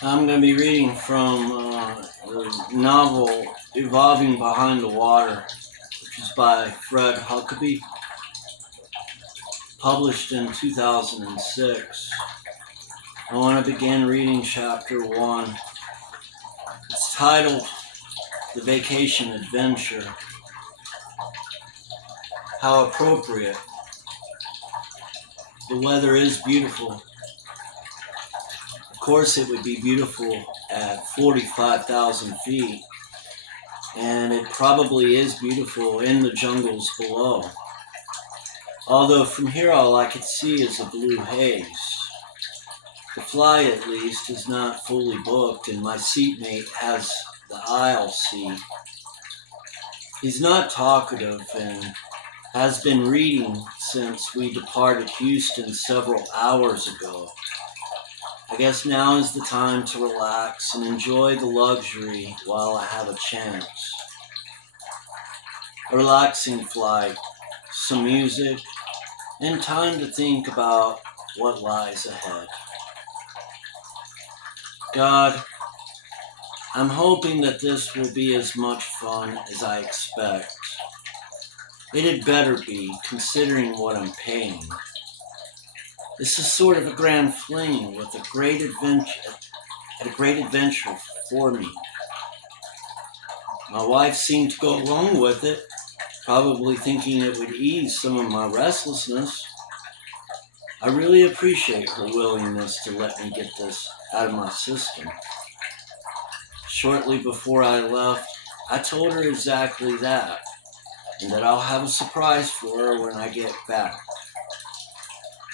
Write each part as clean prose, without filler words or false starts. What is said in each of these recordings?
I'm going to be reading from the novel Evolving Behind the Water, which is by Fred Huckabee, published in 2006. I want to begin reading chapter 1. It's titled The Vacation Adventure. How appropriate. The weather is beautiful. Of course, it would be beautiful at 45,000 feet, and it probably is beautiful in the jungles below. Although from here all I could see is a blue haze. The fly, at least, is not fully booked, and my seatmate has the aisle seat. He's not talkative and has been reading since we departed Houston several hours ago. I guess now is the time to relax and enjoy the luxury while I have a chance. A relaxing flight, some music, and time to think about what lies ahead. God, I'm hoping that this will be as much fun as I expect. It had better be, considering what I'm paying. This is sort of a grand fling with a great adventure for me. My wife seemed to go along with it, probably thinking it would ease some of my restlessness. I really appreciate her willingness to let me get this out of my system. Shortly before I left, I told her exactly that, and that I'll have a surprise for her when I get back.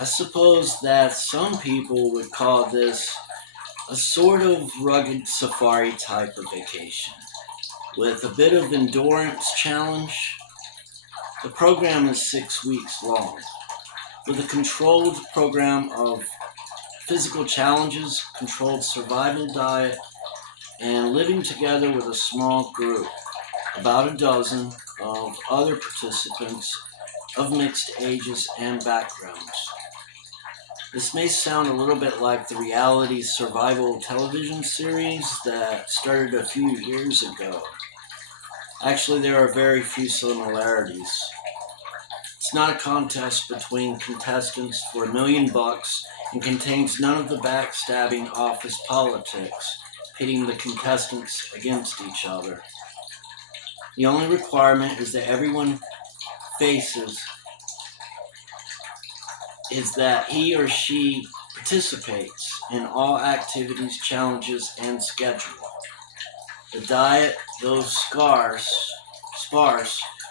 I suppose that some people would call this a sort of rugged safari type of vacation, with a bit of endurance challenge. The program is 6 weeks long, with a controlled program of physical challenges, controlled survival diet, and living together with a small group, about a dozen of other participants of mixed ages and backgrounds. This may sound a little bit like the reality survival television series that started a few years ago. Actually, there are very few similarities. It's not a contest between contestants for $1,000,000 and contains none of the backstabbing office politics, pitting the contestants against each other. The only requirement is that everyone faces is that he or she participates in all activities, challenges, and schedule. The diet, though sparse,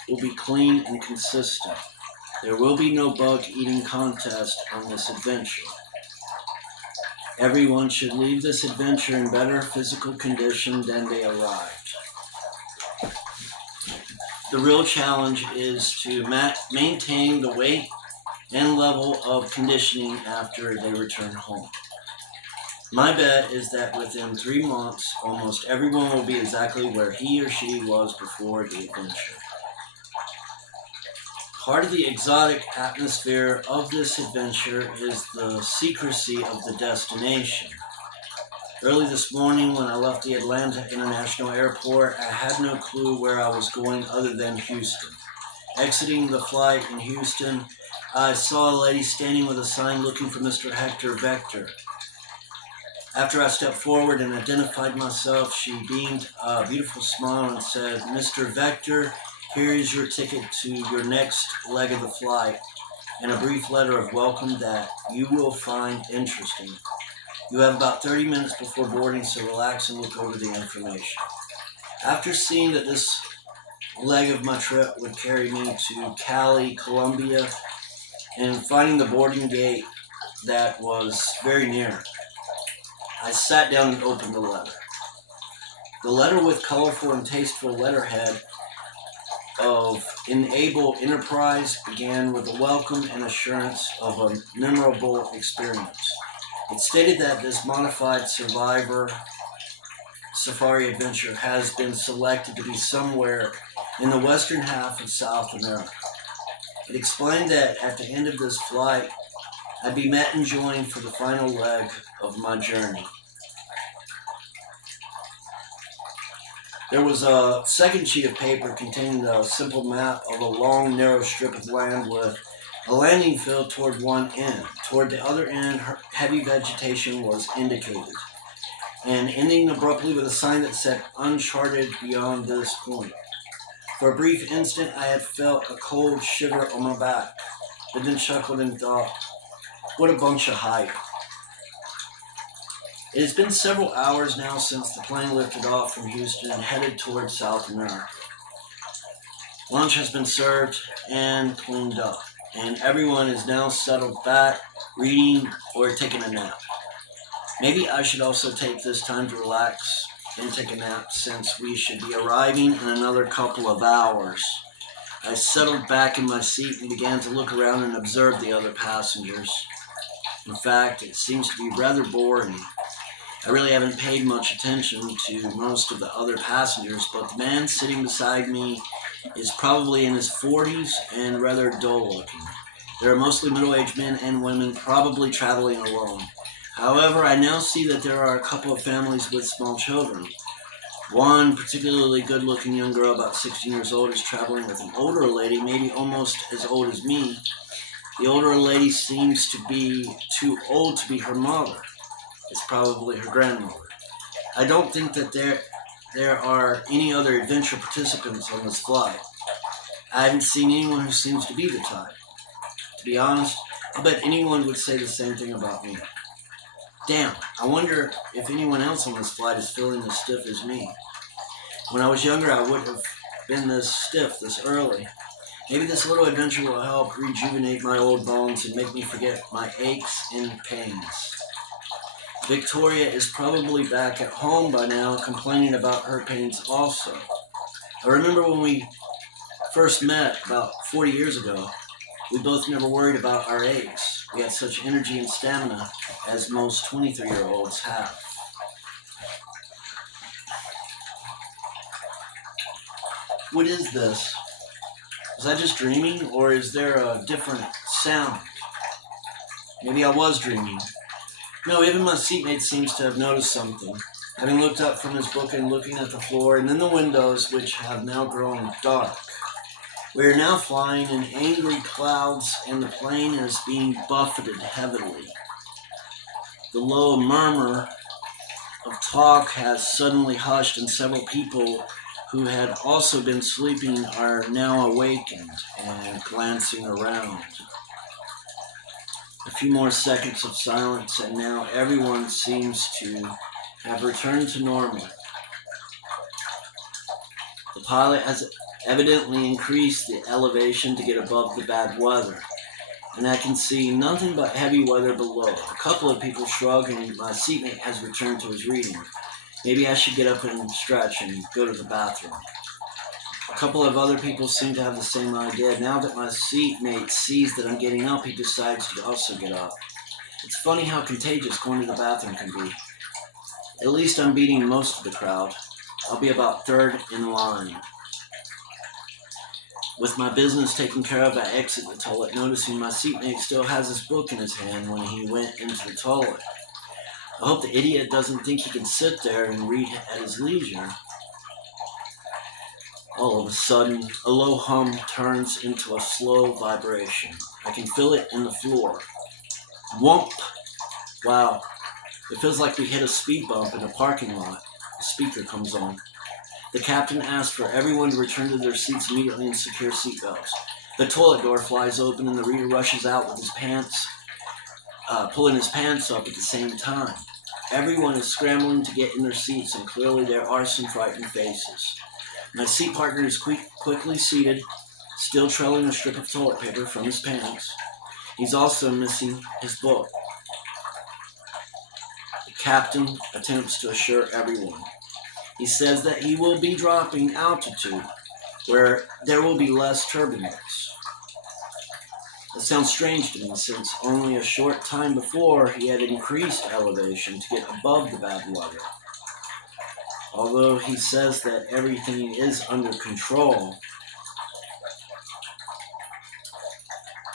will be clean and consistent. There will be no bug-eating contest on this adventure. Everyone should leave this adventure in better physical condition than they arrived. The real challenge is to maintain the weight and level of conditioning after they return home. My bet is that within 3 months, almost everyone will be exactly where he or she was before the adventure. Part of the exotic atmosphere of this adventure is the secrecy of the destination. Early this morning when I left the Atlanta International Airport, I had no clue where I was going other than Houston. Exiting the flight in Houston, I saw a lady standing with a sign looking for Mr. Hector Vector. After I stepped forward and identified myself, she beamed a beautiful smile and said, "Mr. Vector, here is your ticket to your next leg of the flight, and a brief letter of welcome that you will find interesting. You have about 30 minutes before boarding, so relax and look over the information." After seeing that this leg of my trip would carry me to Cali, Colombia, and finding the boarding gate that was very near, I sat down and opened the letter. The letter, with colorful and tasteful letterhead of Enable Enterprise, began with a welcome and assurance of a memorable experience. It stated that this modified survivor safari adventure has been selected to be somewhere in the western half of South America. It explained that at the end of this flight, I'd be met and joined for the final leg of my journey. There was a second sheet of paper containing a simple map of a long, narrow strip of land with a landing field toward one end. Toward the other end, heavy vegetation was indicated, and ending abruptly with a sign that said "Uncharted beyond this point." For a brief instant, I had felt a cold shiver on my back, but then chuckled and thought, what a bunch of hype. It has been several hours now since the plane lifted off from Houston and headed toward South America. Lunch has been served and cleaned up, and everyone is now settled back, reading or taking a nap. Maybe I should also take this time to relax and take a nap, since we should be arriving in another couple of hours. I settled back in my seat and began to look around and observe the other passengers. In fact, it seems to be rather boring. I really haven't paid much attention to most of the other passengers, but the man sitting beside me is probably in his 40s and rather dull looking. There are mostly middle-aged men and women, probably traveling alone. However, I now see that there are a couple of families with small children. One particularly good-looking young girl, about 16 years old, is traveling with an older lady, maybe almost as old as me. The older lady seems to be too old to be her mother. It's probably her grandmother. I don't think that there are any other adventure participants on this flight. I haven't seen anyone who seems to be the type. To be honest, I bet anyone would say the same thing about me. Damn, I wonder if anyone else on this flight is feeling as stiff as me. When I was younger, I wouldn't have been this stiff this early. Maybe this little adventure will help rejuvenate my old bones and make me forget my aches and pains. Victoria is probably back at home by now, complaining about her pains also. I remember when we first met about 40 years ago, we both never worried about our aches. We had such energy and stamina as most 23-year-olds have. What is this? Was I just dreaming, or is there a different sound? Maybe I was dreaming. No, even my seatmate seems to have noticed something, having looked up from his book and looking at the floor and then the windows, which have now grown dark. We are now flying in angry clouds, and the plane is being buffeted heavily. The low murmur of talk has suddenly hushed, and several people who had also been sleeping are now awakened and glancing around. A few more seconds of silence, and now everyone seems to have returned to normal. The pilot has evidently increased the elevation to get above the bad weather, and I can see nothing but heavy weather below. A couple of people shrug, and my seatmate has returned to his reading. Maybe I should get up and stretch and go to the bathroom. A couple of other people seem to have the same idea. Now that my seatmate sees that I'm getting up, he decides to also get up. It's funny how contagious going to the bathroom can be. At least I'm beating most of the crowd. I'll be about third in line. With my business taken care of, I exit the toilet, noticing my seatmate still has his book in his hand when he went into the toilet. I hope the idiot doesn't think he can sit there and read at his leisure. All of a sudden, a low hum turns into a slow vibration. I can feel it in the floor. Whomp! Wow, it feels like we hit a speed bump in a parking lot. The speaker comes on. The captain asks for everyone to return to their seats immediately and secure seatbelts. The toilet door flies open and the reader rushes out with his pants, pulling his pants up at the same time. Everyone is scrambling to get in their seats, and clearly there are some frightened faces. My seat partner is quickly seated, still trailing a strip of toilet paper from his pants. He's also missing his book. The captain attempts to assure everyone. He says that he will be dropping altitude, where there will be less turbulence. That sounds strange to me, since only a short time before he had increased elevation to get above the bad weather. Although he says that everything is under control,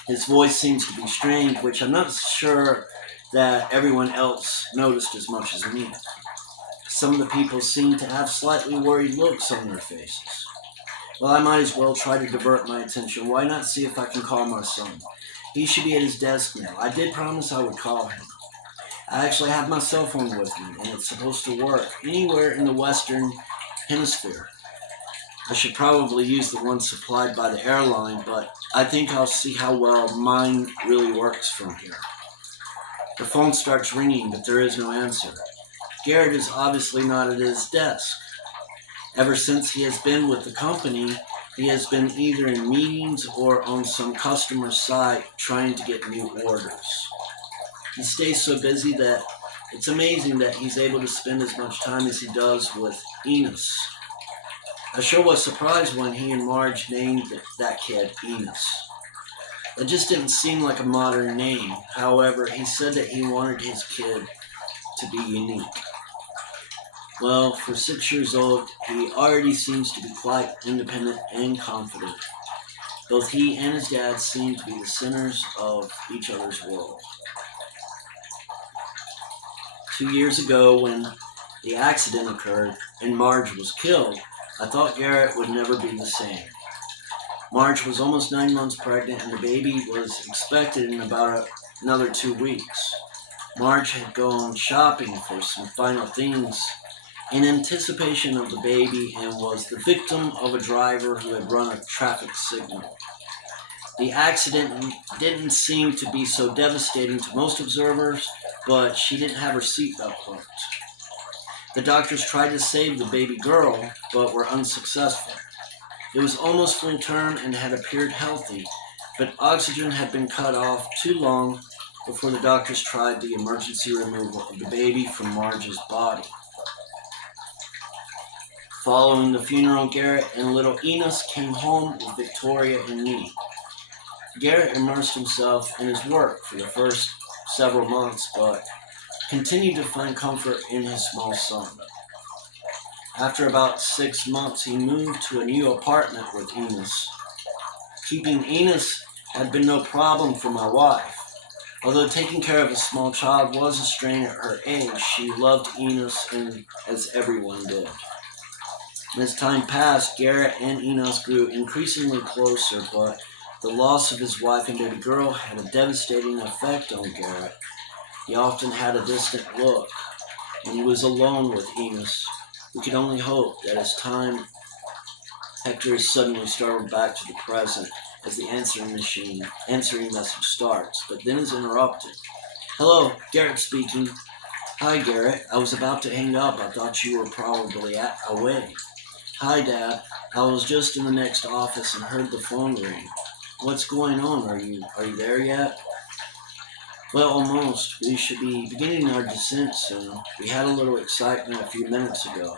His voice seems to be strained, which I'm not sure that everyone else noticed as much as me. Some of the people seem to have slightly worried looks on their faces. Well, I might as well try to divert my attention. Why not see if I can call my son? He should be at his desk now. I did promise I would call him. I actually have my cell phone with me, and it's supposed to work anywhere in the Western Hemisphere. I should probably use the one supplied by the airline, but I think I'll see how well mine really works from here. The phone starts ringing, but there is no answer. Garrett is obviously not at his desk. Ever since he has been with the company, he has been either in meetings or on some customer site trying to get new orders. He stays so busy that it's amazing that he's able to spend as much time as he does with Enos. I sure was surprised when he and Marge named that kid Enos. It just didn't seem like a modern name. However, he said that he wanted his kid to be unique. Well, for 6 years old, he already seems to be quite independent and confident. Both he and his dad seem to be the centers of each other's world. 2 years ago, when the accident occurred and Marge was killed, I thought Garrett would never be the same. Marge was almost 9 months pregnant and the baby was expected in about another 2 weeks. Marge had gone shopping for some final things in anticipation of the baby and was the victim of a driver who had run a traffic signal. The accident didn't seem to be so devastating to most observers, but she didn't have her seatbelt hooked. The doctors tried to save the baby girl, but were unsuccessful. It was almost full term and had appeared healthy, but oxygen had been cut off too long before the doctors tried the emergency removal of the baby from Marge's body. Following the funeral, Garrett and little Enos came home with Victoria and me. Garrett immersed himself in his work for the first several months, but continued to find comfort in his small son. After about 6 months, he moved to a new apartment with Enos. Keeping Enos had been no problem for my wife. Although taking care of a small child was a strain at her age, she loved Enos as everyone did. As time passed, Garrett and Enos grew increasingly closer, but the loss of his wife and baby girl had a devastating effect on Garrett. He often had a distant look. When he was alone with Enos, we could only hope that as time, Hector is suddenly startled back to the present as the answering message starts, but then is interrupted. Hello, Garrett speaking. Hi, Garrett. I was about to hang up. I thought you were probably away. Hi, Dad. I was just in the next office and heard the phone ring. What's going on? Are you there yet? Well, almost. We should be beginning our descent soon. We had a little excitement a few minutes ago.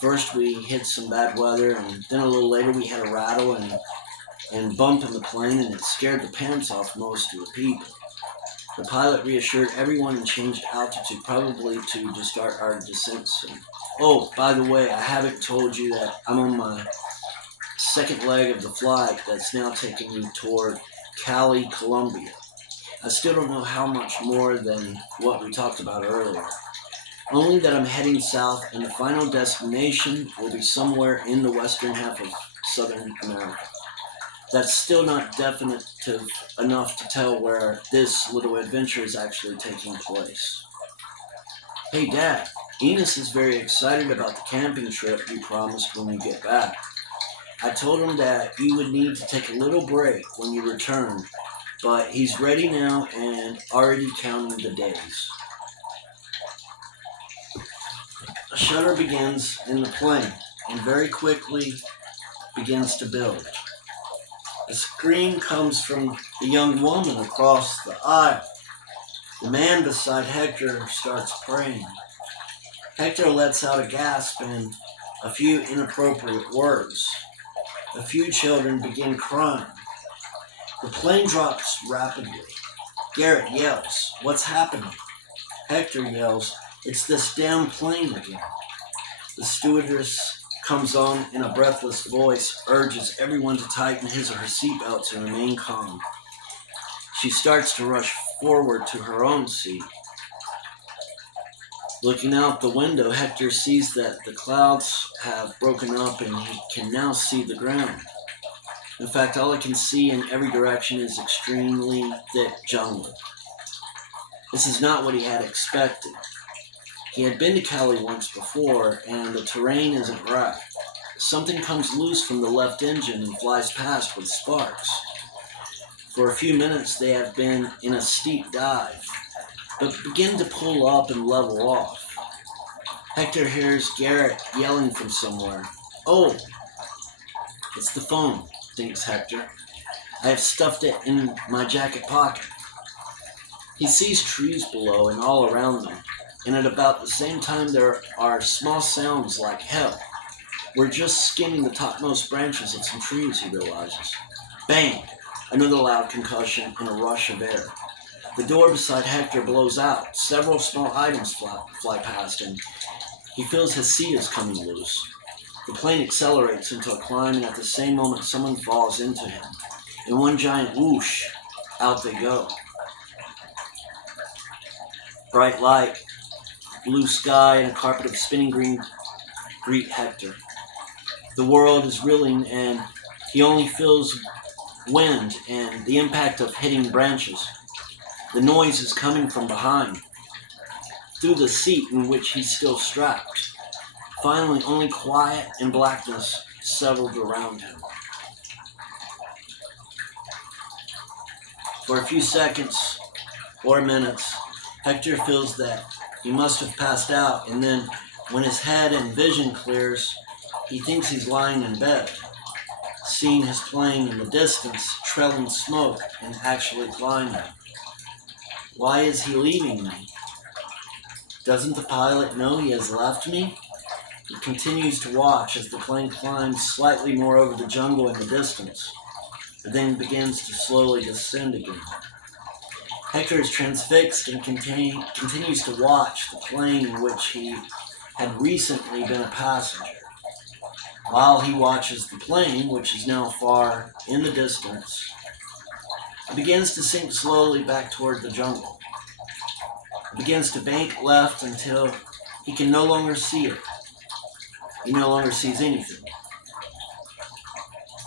First we hit some bad weather, and then a little later we had a rattle and bump in the plane, and it scared the pants off most of the people. The pilot reassured everyone and changed altitude, probably to start our descent soon. Oh, by the way, I haven't told you that I'm on my second leg of the flight that's now taking me toward Cali, Colombia. I still don't know how much more than what we talked about earlier. Only that I'm heading south and the final destination will be somewhere in the western half of Southern America. That's still not definitive enough to tell where this little adventure is actually taking place. Hey Dad, Enos is very excited about the camping trip you promised when you get back. I told him that you would need to take a little break when you return, but he's ready now and already counting the days. A shudder begins in the plane and very quickly begins to build. A scream comes from the young woman across the aisle. The man beside Hector starts praying. Hector lets out a gasp and a few inappropriate words. A few children begin crying. The plane drops rapidly. Garrett yells, "What's happening?" Hector yells, "It's this damn plane again." The stewardess comes on in a breathless voice, urges everyone to tighten his or her seatbelt to remain calm. She starts to rush forward to her own seat. Looking out the window, Hector sees that the clouds have broken up and he can now see the ground. In fact, all he can see in every direction is extremely thick jungle. This is not what he had expected. He had been to Cali once before, and the terrain isn't right. Something comes loose from the left engine and flies past with sparks. For a few minutes they have been in a steep dive, but begin to pull up and level off. Hector hears Garrett yelling from somewhere. "Oh, it's the phone," thinks Hector. "I have stuffed it in my jacket pocket." He sees trees below and all around them, and at about the same time there are small sounds like hell. We're just skimming the topmost branches of some trees, he realizes. Bang! Another loud concussion and a rush of air. The door beside Hector blows out. Several small items fly past him. He feels his seat is coming loose. The plane accelerates into a climb, and at the same moment someone falls into him. In one giant whoosh, out they go. Bright light, blue sky, and a carpet of spinning green greet Hector. The world is reeling, and he only feels wind and the impact of hitting branches. The noise is coming from behind, through the seat in which he's still strapped. Finally, only quiet and blackness settled around him. For a few seconds or minutes, Hector feels that he must have passed out, and then when his head and vision clears, he thinks he's lying in bed, seeing his plane in the distance, trailing smoke and actually climbing. Why is he leaving me? Doesn't the pilot know he has left me? He continues to watch as the plane climbs slightly more over the jungle in the distance, but then begins to slowly descend again. Hector is transfixed and continues to watch the plane in which he had recently been a passenger. While he watches the plane, which is now far in the distance, it begins to sink slowly back toward the jungle. It begins to bank left until he can no longer see it. He no longer sees anything.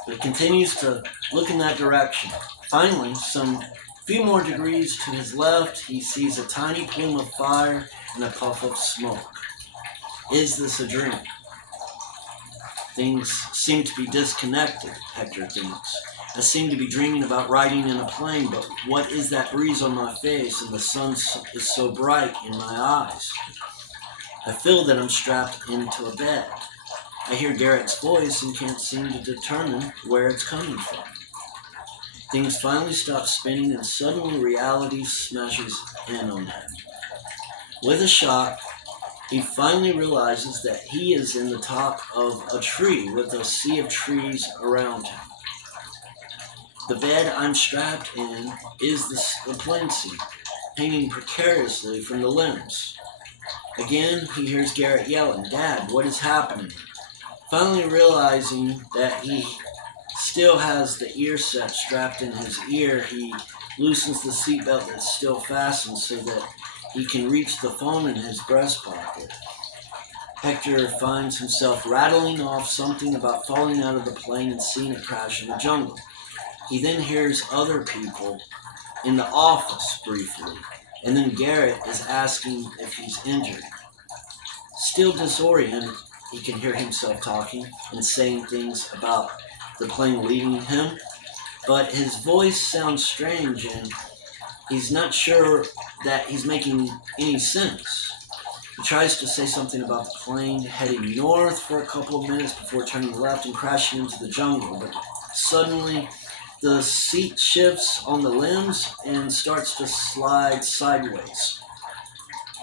But he continues to look in that direction. Finally, some few more degrees to his left, he sees a tiny plume of fire and a puff of smoke. Is this a dream? Things seem to be disconnected, Hector thinks. I seem to be dreaming about riding in a plane, but what is that breeze on my face and the sun is so bright in my eyes? I feel that I'm strapped into a bed. I hear Garrett's voice and can't seem to determine where it's coming from. Things finally stop spinning and suddenly reality smashes in on him. With a shock, he finally realizes that he is in the top of a tree with a sea of trees around him. The bed I'm strapped in is the plane seat, hanging precariously from the limbs. Again, he hears Garrett yelling, "Dad, what is happening?" Finally realizing that he still has the ear set strapped in his ear, he loosens the seatbelt that's still fastened so that he can reach the phone in his breast pocket. Hector finds himself rattling off something about falling out of the plane and seeing it crash in the jungle. He then hears other people in the office briefly, and then Garrett is asking if he's injured. Still disoriented, he can hear himself talking and saying things about the plane leaving him, but his voice sounds strange and he's not sure that he's making any sense. He tries to say something about the plane heading north for a couple of minutes before turning left and crashing into the jungle, but suddenly the seat shifts on the limbs and starts to slide sideways.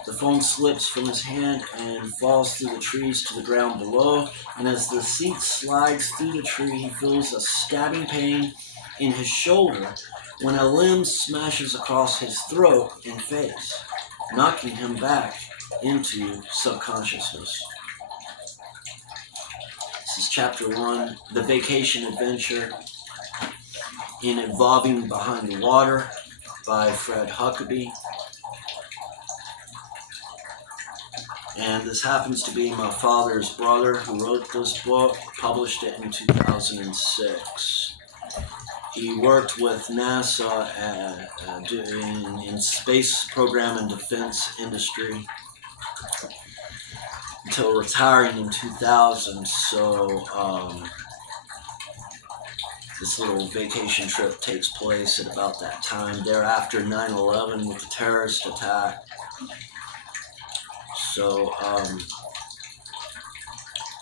The phone slips from his hand and falls through the trees to the ground below, and as the seat slides through the tree, he feels a stabbing pain in his shoulder when a limb smashes across his throat and face, knocking him back into subconsciousness. This is chapter 1, The Vacation Adventure in Evolving Behind the Water. by Fred Huckabee. And this happens to be my father's brother who wrote this book, published it in 2006. He worked with NASA in space program and defense industry until retiring in 2000. So this little vacation trip takes place at about that time. Thereafter, 9/11 with the terrorist attack. So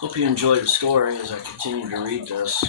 hope you enjoy the story as I continue to read this.